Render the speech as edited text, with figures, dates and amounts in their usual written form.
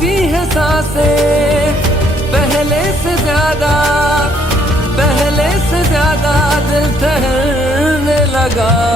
लगती है सांसें पहले से ज्यादा दिल ठहरने लगा।